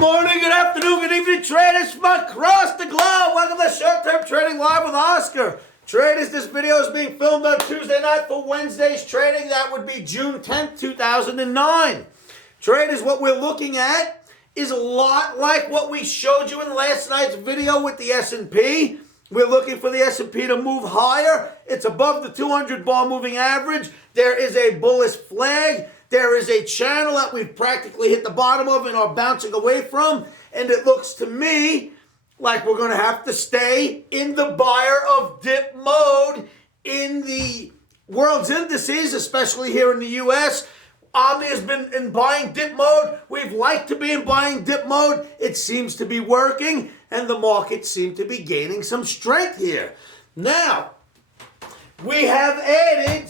morning, good afternoon, good evening, traders from across the globe. Welcome to Short-Term Trading Live with Oscar. Traders, this video is being filmed on Tuesday night for Wednesday's trading. That would be June 10th, 2009. Traders, what we're looking at is a lot like what we showed you in last night's video with the S&P. We're looking for the S&P to move higher. It's above the 200 bar moving average. There is a bullish flag. There is a channel that we've practically hit the bottom of and are bouncing away from. And it looks to me like we're going to have to stay in the buyer of dip mode in the world's indices, especially here in the U.S. Omni has been in buying dip mode. We've liked to be in buying dip mode. It seems to be working, and the market seems to be gaining some strength here. Now, we have added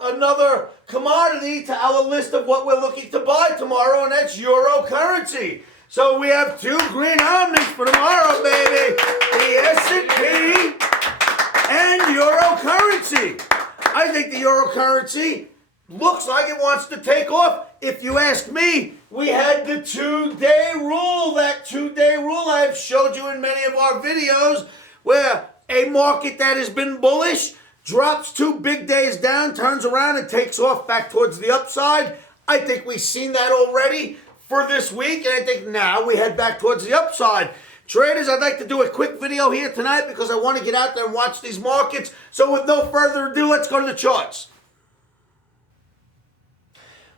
another commodity to our list of what we're looking to buy tomorrow, and that's euro currency. So we have two green omnis for tomorrow, baby. The S&P and euro currency. I think the euro currency looks like it wants to take off. If you ask me, we had the two-day rule. That two-day rule I've showed you in many of our videos, where a market that has been bullish drops 2 big days down, turns around and takes off back towards the upside. I think we've seen that already for this week, and I think now we head back towards the upside. Traders, I'd like to do a quick video here tonight because I want to get out there and watch these markets. So with no further ado, let's go to the charts.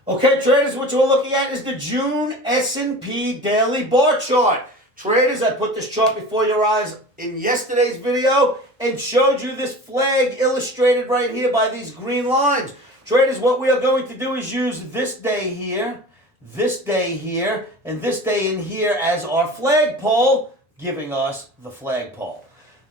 Okay, traders, what you're looking at is the June S&P daily bar chart. Traders, I put this chart before your eyes in yesterday's video and showed you this flag illustrated right here by these green lines. Traders, what we are going to do is use this day here, and this day in here as our flagpole, giving us the flagpole.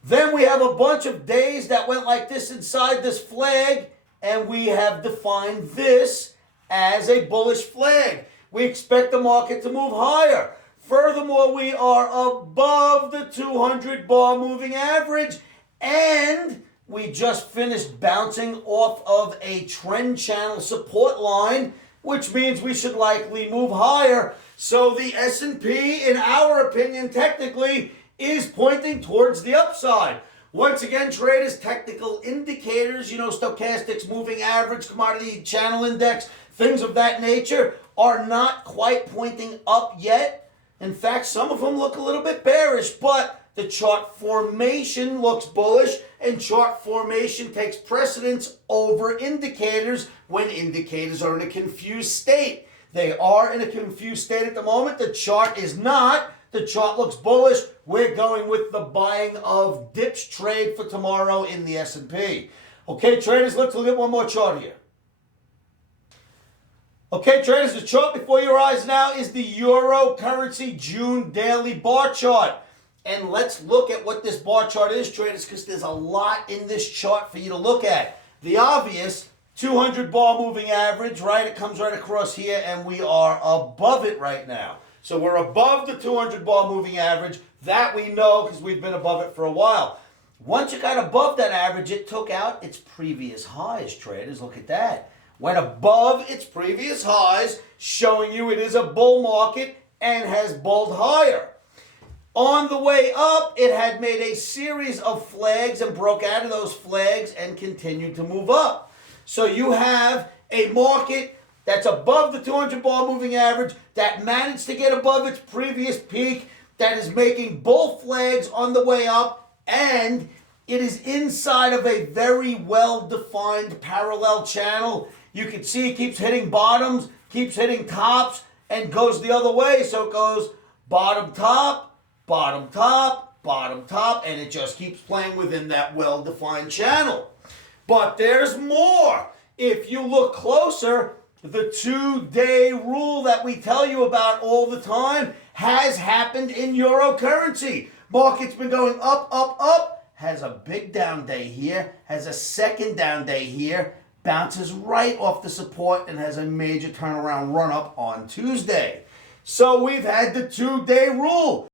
Then we have a bunch of days that went like this inside this flag, and we have defined this as a bullish flag. We expect the market to move higher. Furthermore, we are above the 200 bar moving average, and we just finished bouncing off of a trend channel support line, which means we should likely move higher. So the S&P, in our opinion, technically, is pointing towards the upside. Once again, traders, technical indicators, stochastics, moving average, commodity channel index, things of that nature are not quite pointing up yet. In fact, some of them look a little bit bearish, but the chart formation looks bullish, and chart formation takes precedence over indicators when indicators are in a confused state. They are in a confused state at the moment. The chart is not. The chart looks bullish. We're going with the buying of dips trade for tomorrow in the S&P. Okay, traders, let's look at one more chart here. Okay, traders, the chart before your eyes now is the euro currency June daily bar chart. And let's look at what this bar chart is, traders, because there's a lot in this chart for you to look at. The obvious 200 bar moving average, right? It comes right across here, and we are above it right now. So we're above the 200 bar moving average. That we know because we've been above it for a while. Once you got above that average, it took out its previous highs, traders. Look at that. Went above its previous highs, showing you it is a bull market and has bulled higher. On the way up, it had made a series of flags and broke out of those flags and continued to move up. So you have a market that's above the 200 bar moving average, that managed to get above its previous peak, that is making bull flags on the way up, and it is inside of a very well-defined parallel channel. You can see it keeps hitting bottoms, keeps hitting tops, and goes the other way. So it goes bottom, top, bottom, top, bottom, top, and it just keeps playing within that well-defined channel. But there's more. If you look closer, the two-day rule that we tell you about all the time has happened in euro currency. Market's been going up, up, up, has a big down day here, has a second down day here, bounces right off the support, and has a major turnaround run-up on Tuesday. So we've had the two-day rule.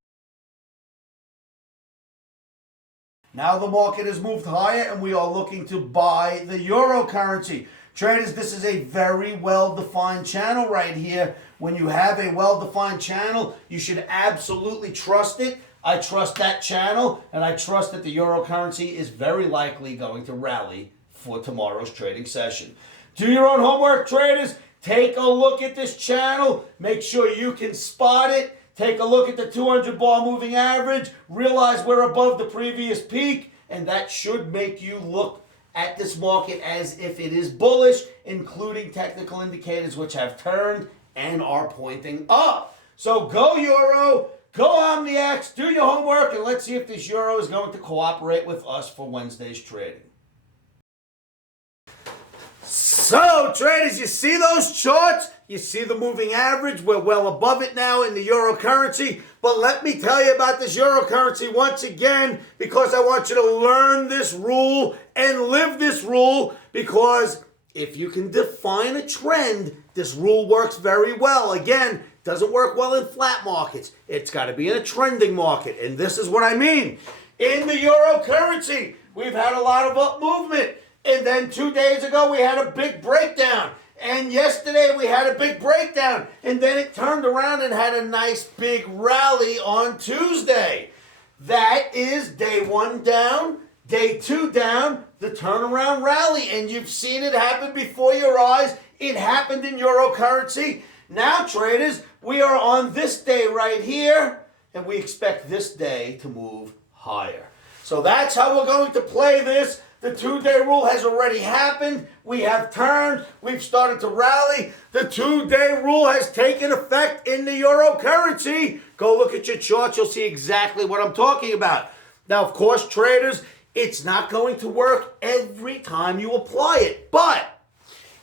Now the market has moved higher, and we are looking to buy the euro currency. Traders, this is a very well-defined channel right here when you have a well-defined channel, you should absolutely trust it. I trust that channel, and I trust that the euro currency is very likely going to rally for tomorrow's trading session. Do your own homework, traders. Take a look at this channel. Make sure you can spot it. Take a look at the 200 bar moving average. Realize we're above the previous peak, and that should make you look at this market as if it is bullish, including technical indicators which have turned and are pointing up. So go euro, go OmniX, do your homework, and let's see if this euro is going to cooperate with us for Wednesday's trading. So, traders, you see those charts? You see the moving average? We're well above it now in the euro currency. But let me tell you about this euro currency once again, because I want you to learn this rule and live this rule, because if you can define a trend, this rule works very well. Again, doesn't work well in flat markets. It's got to be in a trending market. And this is what I mean. In the euro currency, we've had a lot of up movement. And then 2 days ago, we had a big breakdown. And yesterday, we had a big breakdown. And then it turned around and had a nice big rally on Tuesday. That is day one down, day two down, the turnaround rally. And you've seen it happen before your eyes. It happened in euro currency. Now, traders, we are on this day right here. And we expect this day to move higher. So that's how we're going to play this. The 2-day rule has already happened. We have turned. We've started to rally. The 2-day rule has taken effect in the euro currency. Go look at your charts. You'll see exactly what I'm talking about. Now, of course, traders, it's not going to work every time you apply it. But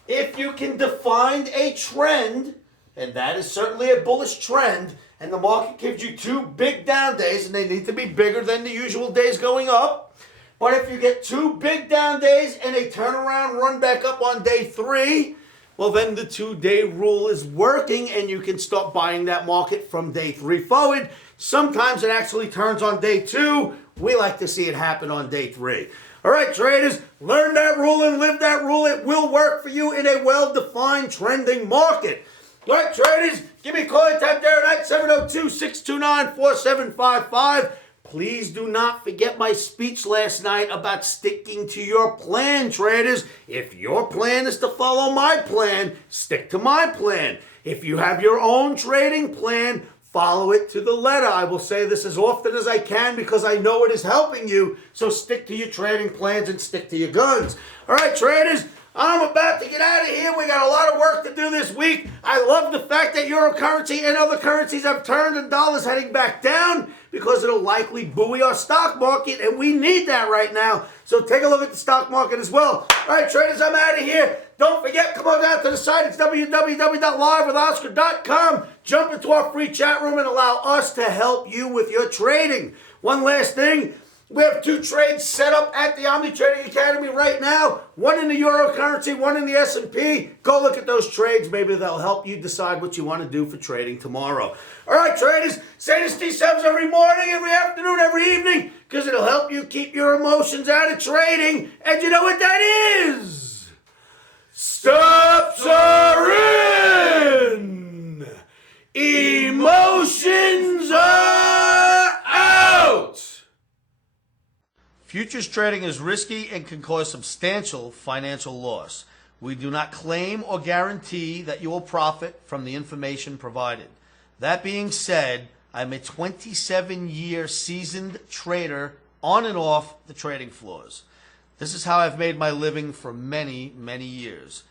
if you can define a trend, and that is certainly a bullish trend, and the market gives you 2 big down days, and they need to be bigger than the usual days going up. But if you get 2 big down days and a turnaround run back up on day 3, well, then the 2-day rule is working and you can start buying that market from day 3 forward. Sometimes it actually turns on day 2. We like to see it happen on day 3. All right, traders, learn that rule and live that rule. It will work for you in a well-defined trending market. All right, traders, give me a call anytime there at 702-629-4755. Please do not forget my speech last night about sticking to your plan, traders. If your plan is to follow my plan, stick to my plan. If you have your own trading plan, follow it to the letter. I will say this as often as I can because I know it is helping you. So stick to your trading plans and stick to your guns. All right, traders, I'm about to get out of here. We got a lot of work to do this week. I love the fact that euro currency and other currencies have turned and dollars heading back down, because it'll likely buoy our stock market, and we need that right now. So take a look at the stock market as well. All right, traders, I'm out of here. Don't forget, come on down to the site. It's www.livewithoscar.com. Jump into our free chat room and allow us to help you with your trading. One last thing. We have 2 trades set up at the Omni Trading Academy right now. One in the euro currency, one in the S&P. Go look at those trades. Maybe they'll help you decide what you want to do for trading tomorrow. All right, traders, say this to yourselves every morning, every afternoon, every evening, because it'll help you keep your emotions out of trading. And you know what that is? Stops are in. Emotions are out. Futures trading is risky and can cause substantial financial loss. We do not claim or guarantee that you will profit from the information provided. That being said, I'm a 27-year seasoned trader on and off the trading floors. This is how I've made my living for many, many years.